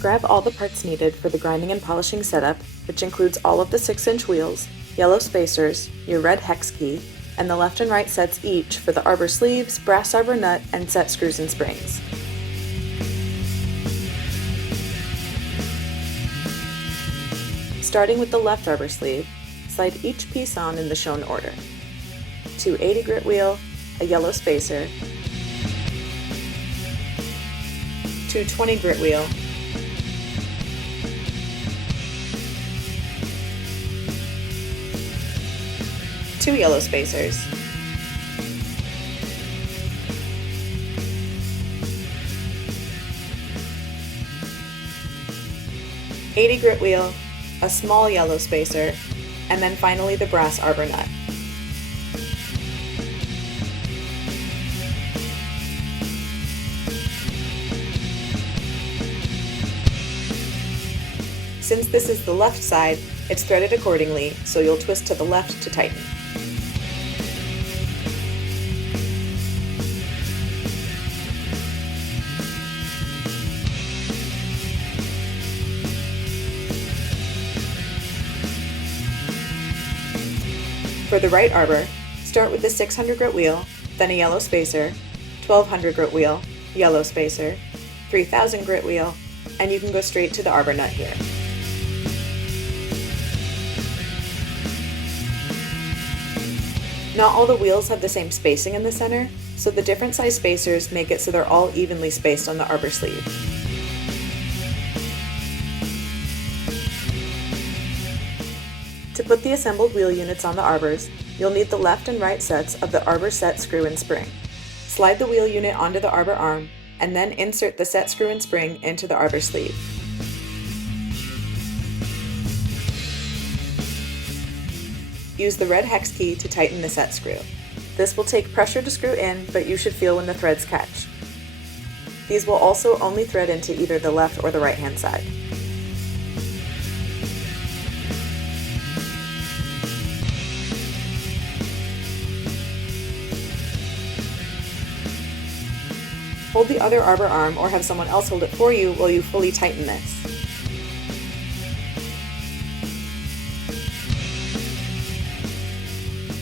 Grab all the parts needed for the grinding and polishing setup, which includes all of the 6-inch wheels, yellow spacers, your red hex key, and the left and right sets each for the arbor sleeves, brass arbor nut, and set screws and springs. Starting with the left arbor sleeve, slide each piece on in the shown order. 2 80 grit wheel, a yellow spacer, 2 20 grit wheel, 2 yellow spacers, 80 grit wheel, a small yellow spacer, and then finally the brass arbor nut. Since this is the left side, it's threaded accordingly, so you'll twist to the left to tighten. For the right arbor, start with the 600 grit wheel, then a yellow spacer, 1200 grit wheel, yellow spacer, 3000 grit wheel, and you can go straight to the arbor nut here. Not all the wheels have the same spacing in the center, so the different size spacers make it so they're all evenly spaced on the arbor sleeve. To put the assembled wheel units on the arbors, you'll need the left and right sets of the arbor set screw and spring. Slide the wheel unit onto the arbor arm, and then insert the set screw and spring into the arbor sleeve. Use the red hex key to tighten the set screw. This will take pressure to screw in, but you should feel when the threads catch. These will also only thread into either the left or the right hand side. Hold the other arbor arm or have someone else hold it for you while you fully tighten this.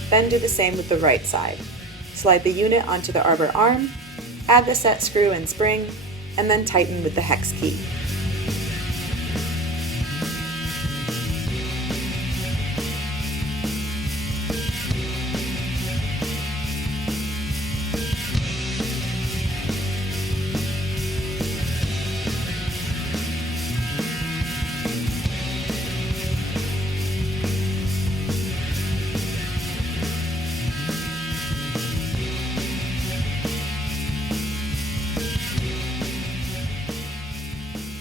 Then do the same with the right side. Slide the unit onto the arbor arm, add the set screw and spring, and then tighten with the hex key.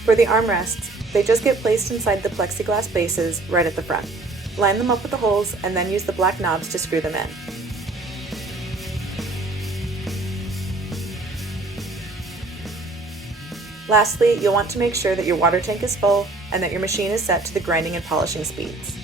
For the armrests, they just get placed inside the plexiglass bases right at the front. Line them up with the holes and then use the black knobs to screw them in. Lastly, you'll want to make sure that your water tank is full and that your machine is set to the grinding and polishing speeds.